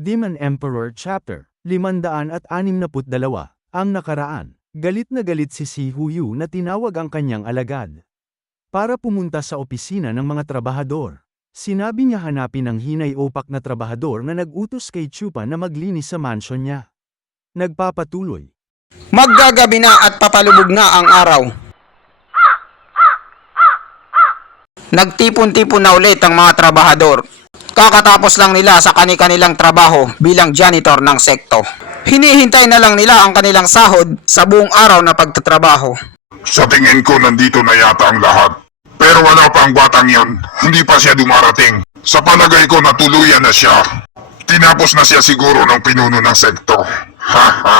Demon Emperor Chapter 562. Ang nakaraan. Galit na galit si Huyu na tinawag ang kanyang alagad para pumunta sa opisina ng mga trabahador. Sinabi niya hanapin ang hinay-opak na trabahador na nag-utos kay Chupa na maglinis sa mansion niya. Nagpapatuloy. Maggagabi na at papalubog na ang araw. Nagtipon-tipon na ulit ang mga trabahador. Kakatapos lang nila sa kani-kanilang trabaho bilang janitor ng sekto. Hinihintay na lang nila ang kanilang sahod sa buong araw na pagtatrabaho. Sa tingin ko nandito na yata ang lahat. Pero wala pa ang batang yon. Hindi pa siya dumarating. Sa palagay ko natuluyan na siya. Tinapos na siya siguro ng pinuno ng sekto. Ha ha!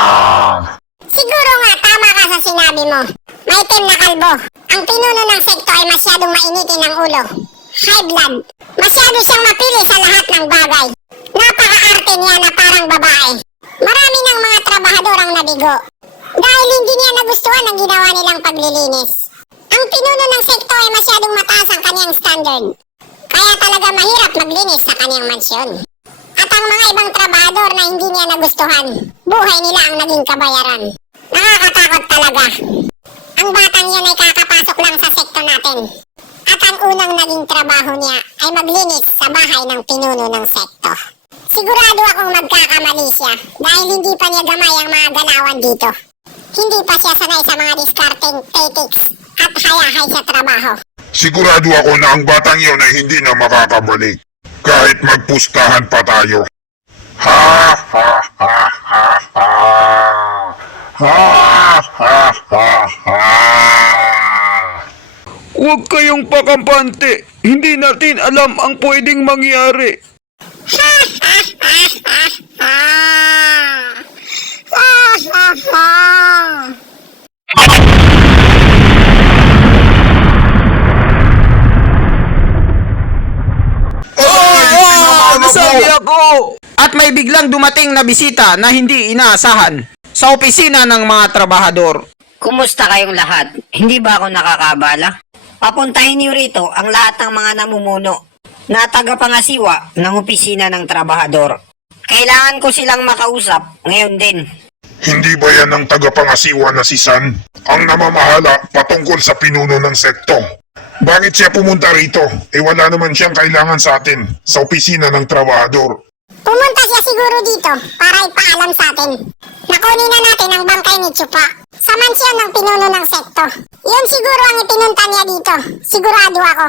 Siguro nga, tama ka sa sinabi mo. May team na kalbo. Ang pinuno ng sekto ay masyadong mainitin ang ulo. High blood. Masyado siyang mapili sa lahat ng bagay. Napaka-arte niya na parang babae. Marami ng mga trabahador ang nabigo. Dahil hindi niya nagustuhan ang ginawa nilang paglilinis. Ang pinuno ng sekto ay masyadong mataas ang kanyang standard. Kaya talaga mahirap maglinis sa kanyang mansyon. At ang mga ibang trabahador na hindi niya nagustuhan, buhay nila ang naging kabayaran. Nakakatakot talaga. Ang batang yan ay kakapasok lang sa sekto natin. At ang unang naging trabaho niya ay maglinis sa bahay ng pinuno ng sekto. Sigurado akong magkakamali siya dahil hindi pa niya gamay ang mga galawan dito. Hindi pa siya sanay sa mga discarding tactics at hayahay sa trabaho. Sigurado ako na ang batang yon ay hindi na makakabalik. Kahit magpustahan pa tayo. Ha ha ha ha ha! Ha ha ha ha! Huwag kayong pakampante. Hindi natin alam ang pwedeng mangyari. Ha ha ha ha ha! Ha ha ha! Nasabi ako! At may biglang dumating na bisita na hindi inaasahan sa opisina ng mga trabahador. Kumusta kayong lahat? Hindi ba ako nakakabala? Papuntahin niyo rito ang lahat ng mga namumuno na tagapangasiwa ng opisina ng trabahador. Kailangan ko silang makausap ngayon din. Hindi ba yan ang tagapangasiwa na si San? Ang namamahala patungkol sa pinuno ng sekto. Bakit siya pumunta rito? Wala naman siyang kailangan sa atin sa opisina ng trabahador. Pumunta siya siguro dito para ipaalam sa atin. Nakunin na natin ang bangkay ni Chupa sa mansyon ng pinuno ng sekto. Yun siguro ang ipinunta niya dito. Sigurado ako.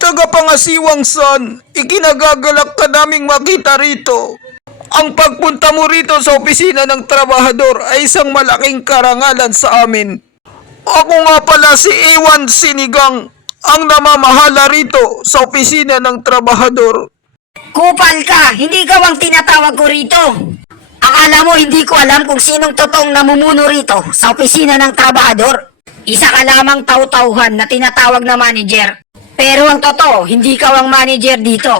Tagapangasiwang San, ikinagagalak ka naming makita rito. Ang pagpunta mo rito sa opisina ng trabahador ay isang malaking karangalan sa amin. Ako nga pala si Ewan Sinigang, ang namamahala rito sa opisina ng trabahador. Kupal ka! Hindi ka bang tinatawag ko rito? Akala mo hindi ko alam kung sinong totoong namumuno rito sa opisina ng trabahador? Isa ka lamang taw-tauhan na tinatawag na manager. Pero ang totoo, hindi ka ang manager dito.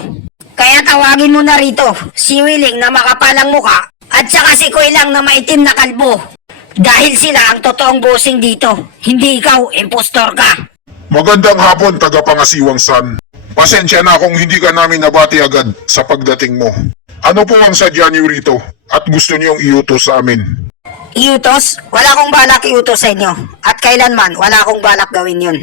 Kaya tawagin mo na rito si Willing na makapalang muka at saka si Kuilang na maitim na kalbo. Dahil sila ang totoong bossing dito. Hindi ikaw, impostor ka. Magandang hapon, tagapangasiwang San. Pasensya na kung hindi ka namin nabati agad sa pagdating mo. Ano po ang sadya niyo rito at gusto niyong iutos sa amin? Iutos? Wala akong balak iutos sa inyo. At kailanman, wala akong balak gawin yun.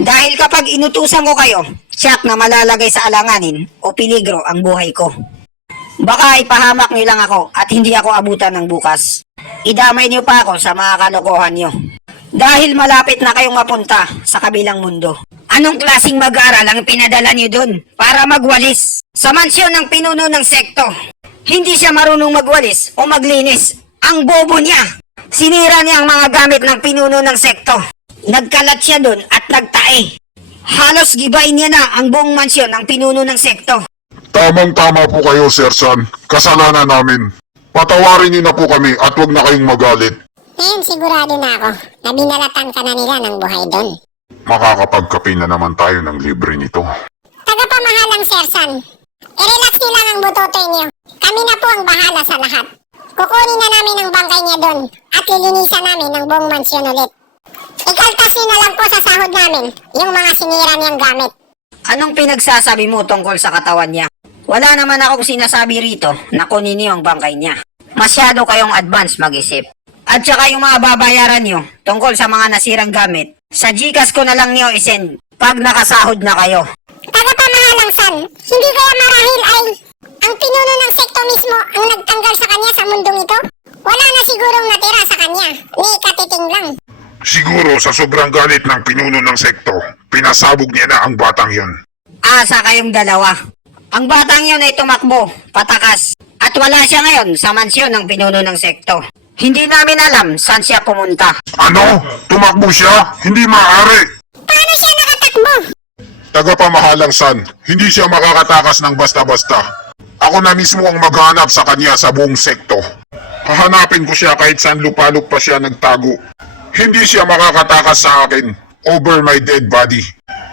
Dahil kapag inutusan ko kayo, tiyak na malalagay sa alanganin o peligro ang buhay ko. Baka ipahamak niyo lang ako at hindi ako abutan ng bukas. Idamay niyo pa ako sa mga kalokohan niyo. Dahil malapit na kayong mapunta sa kabilang mundo. Anong klaseng mag-aaral ang pinadala niyo doon para magwalis sa mansyon ng pinuno ng sekto? Hindi siya marunong magwalis o maglinis. Ang bobo niya! Sinira niya ang mga gamit ng pinuno ng sekto. Nagkalat siya doon at nagtae. Halos gibain niya na ang buong mansyon ng pinuno ng sekto. Tamang-tama po kayo, Sir San. Kasalanan namin. Patawarin niyo na po kami at huwag na kayong magalit. Ngayon sigurado na ako na binalatan ka na nila ng buhay doon. Makakapagkape na naman tayo ng libre nito. Tagapamahalang Sir San, i-relax niyo lang ang butotoy niyo. Kami na po ang bahala sa lahat. Kukunin na namin ang bangkay niya doon at lilinisan namin ang buong mansyon ulit. Ikaltas niyo na lang po sa sahod namin yung mga sinira niyang gamit. Anong pinagsasabi mo tungkol sa katawan niya? Wala naman akong sinasabi rito na kunin niyo ang bangkay niya. Masyado kayong advance mag-isip. At saka yung mga babayaran niyo tungkol sa mga nasirang gamit, sa Gcash ko na lang niyo isend pag nakasahod na kayo. Tagapamahalang San, hindi kaya marahil ay ang pinuno ng sekto mismo ang nagtanggal sa kanya sa mundong ito? Wala na sigurong natira sa kanya, ni katiting lang. Siguro sa sobrang galit ng pinuno ng sekto, pinasabog niya na ang batang yon. Asa kayong dalawa. Ang batang yun ay tumakbo, patakas. At wala siya ngayon sa mansyon ng pinuno ng sekto. Hindi namin alam saan siya pumunta. Ano? Tumakbo siya? Hindi maaari. Paano siya nakatakbo? Tagapamahalang San, hindi siya makakatakas ng basta-basta. Ako na mismo ang maghanap sa kanya sa buong sekto. Hahanapin ko siya kahit saan lupalop pa siya nagtago. Hindi siya makakatakas sa akin over my dead body.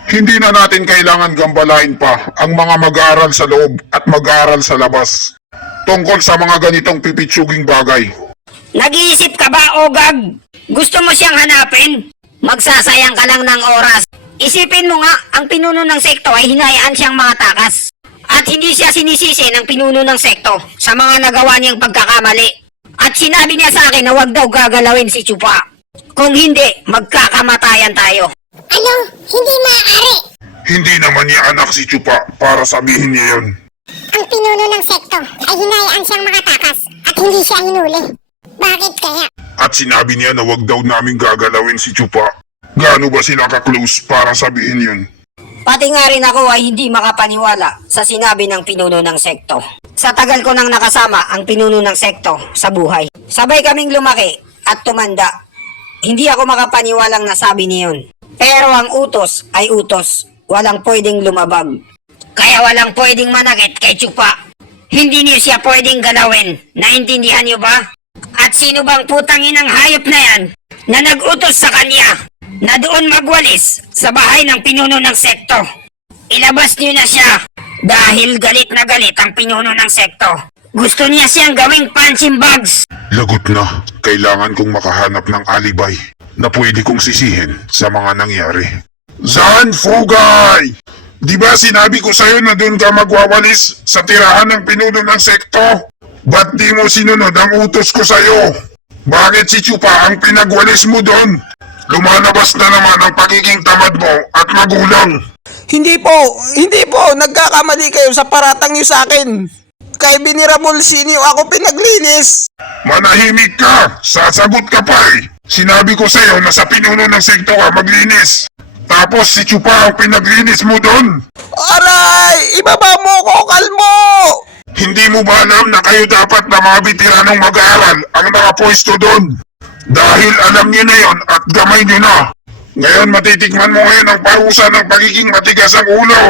Hindi na natin kailangan gambalain pa ang mga mag-aaral sa loob at mag-aaral sa labas tungkol sa mga ganitong pipitsuging bagay. Nag-iisip ka ba, Ogag? Gusto mo siyang hanapin? Magsasayang ka lang ng oras. Isipin mo nga, ang pinuno ng sekto ay hinayaan siyang mga takas. At hindi siya sinisisi ng pinuno ng sekto sa mga nagawa niyang pagkakamali. At sinabi niya sa akin na wag daw gagalawin si Chupa. Kung hindi, magkakamatayan tayo. Ano? Hindi maaari. Hindi naman niya anak si Chupa para sabihin niya yun. Ang pinuno ng sekto ay hinayaan siyang makatakas at hindi siya hinuli. Bakit kaya? At sinabi niya na wag daw namin gagalawin si Chupa. Gaano ba sila ka-close para sabihin yun? Pati nga rin ako ay hindi makapaniwala sa sinabi ng pinuno ng sekto. Sa tagal ko nang nakasama ang pinuno ng sekto sa buhay. Sabay kaming lumaki at tumanda. Hindi ako makapaniwalang nasabi niyon. Pero ang utos ay utos. Walang pwedeng lumabag. Kaya walang pwedeng manakit kay Chupa. Hindi niyo siya pwedeng galawin. Naintindihan niyo ba? At sino bang putangin ng hayop na yan na nag-utos sa kanya na doon magwalis sa bahay ng pinuno ng sekto? Ilabas niyo na siya dahil galit na galit ang pinuno ng sekto. Gusto niya siyang gawing punching bags. Lagot na. Kailangan kong makahanap ng alibay na pwede kong sisihin sa mga nangyari. Zan Fugay! Di ba sinabi ko sa'yo na doon ka magwawalis sa tirahan ng pinuno ng sekto? Ba't di mo sinunod ang utos ko sa'yo? Bakit si Chupa ang pinagwalis mo doon? Lumalabas na naman ang pagiging tamad mo at magulang. Hindi po, nagkakamali kayo sa paratang niyo sa akin. Kay Venerable Sinyo ako pinaglinis. Manahimik ka! Sasagot ka pa eh! Sinabi ko sa'yo na sa pinuno ng sekto ka maglinis. Tapos si Chupa ang pinaglinis mo doon. Aray! Ibaba mo ko, kalmo! Hindi mo ba alam na kayo dapat na mga bitiranong mag-aaral ang nakapwesto doon? Dahil alam niyo na yon at gamay niyo na. Ngayon matitikman mo ngayon ang parusa ng pagiging matigas ang ulo.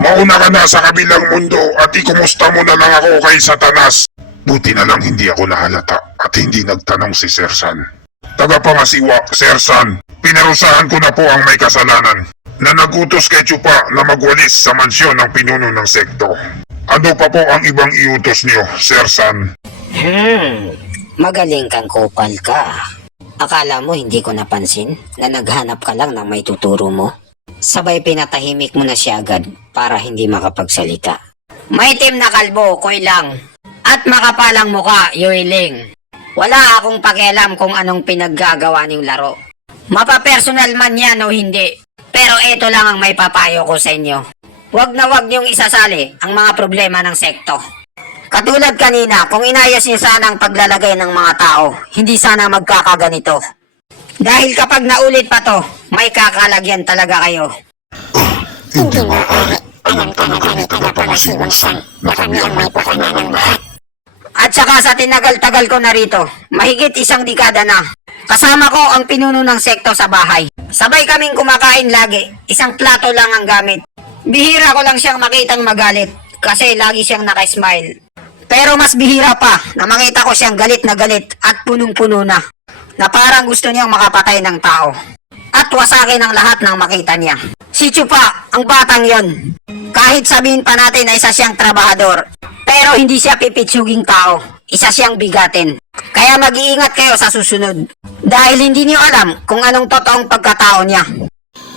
Mauna ka na sa kabilang mundo at ikumusta mo na lang ako kay Satanas. Buti na lang hindi ako nahalata at hindi nagtanong si Sir San. Tagapangasiwa, Sir San, pinarusahan ko na po ang may kasalanan na nagutos kay Chupa na magwalis sa mansyon ng pinuno ng sekto. Ano pa po ang ibang iutos niyo, Sir San? Magaling kang kupal ka. Akala mo hindi ko napansin na naghanap ka lang ng may tuturo mo? Sabay pinatahimik mo na siya agad para hindi makapagsalita. Maitim na kalbo, koy lang. At makapalang muka, yoiling. Wala akong pakialam kung anong pinaggagawa niyong laro. Mapapersonal man yan o hindi. Pero ito lang ang may papayo ko sa inyo. Huwag na huwag niyong isasali ang mga problema ng sekto. Katulad kanina, kung inayos niyo sana ang paglalagay ng mga tao, hindi sana magkakaganito. Dahil kapag naulit pa to, may kakalagyan talaga kayo. Hindi maaari. Alam talaga ni Tagapangasiwang San na kami ang may pakana ng lahat. At saka sa tinagal-tagal ko na rito, mahigit 1 dekada na, kasama ko ang pinuno ng sekto sa bahay. Sabay kaming kumakain lagi, 1 plato lang ang gamit. Bihira ko lang siyang makitang magalit, kasi lagi siyang naka-smile. Pero mas bihira pa na makita ko siyang galit na galit at punong-puno na parang gusto niyang makapatay ng tao. At wasakin ang lahat ng makita niya. Si Chupa, ang batang yon. Kahit sabihin pa natin na isa siyang trabahador, pero hindi siya pipitsuging tao. Isa siyang bigatin. Kaya mag-iingat kayo sa susunod. Dahil hindi niyo alam kung anong totoong pagkatao niya.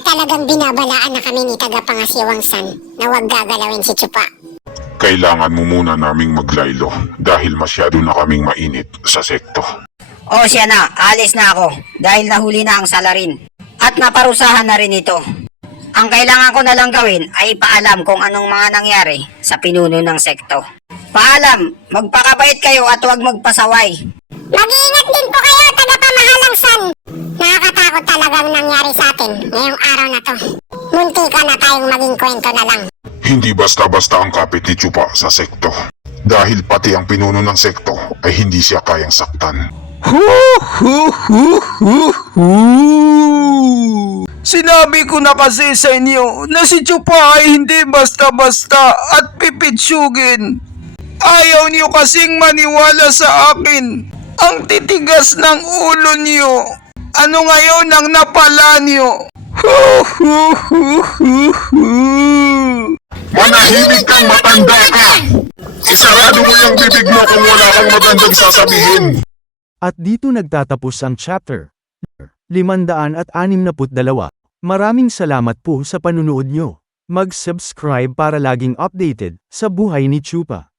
Talagang binabalaan na kami ni Tagapangasiwang San na huwag gagalawin si Chupa. Kailangan mo muna naming maglaylo dahil masyado na kaming mainit sa sekto. O siya na, alis na ako dahil nahuli na ang salarin. At naparusahan na rin ito. Ang kailangan ko na lang gawin ay paalam kung anong mga nangyari sa pinuno ng sekto. Paalam, magpakabait kayo at huwag magpasaway. Mag-iingat din po kayo, Tagapamahalang San. Nakakatakot talagang nangyari sa atin ngayong araw na to. Munti ka na tayong maging kwento na lang. Hindi basta-basta ang kapit ni Chupa sa sekto. Dahil pati ang pinuno ng sekto ay hindi siya kayang saktan. Sinabi ko na kasi sa inyo na si Chupa ay hindi basta-basta at pipitsugin. Ayaw niyo kasing maniwala sa akin. Ang titigas ng ulo niyo. Ano ngayon ang napala niyo? Manahimik kang matanda ka! Isarado mo yung bibig mo kung wala kang magandang sasabihin. At dito nagtatapos ang chapter 562. Maraming salamat po sa panunood nyo. Mag-subscribe para laging updated sa buhay ni Chupa.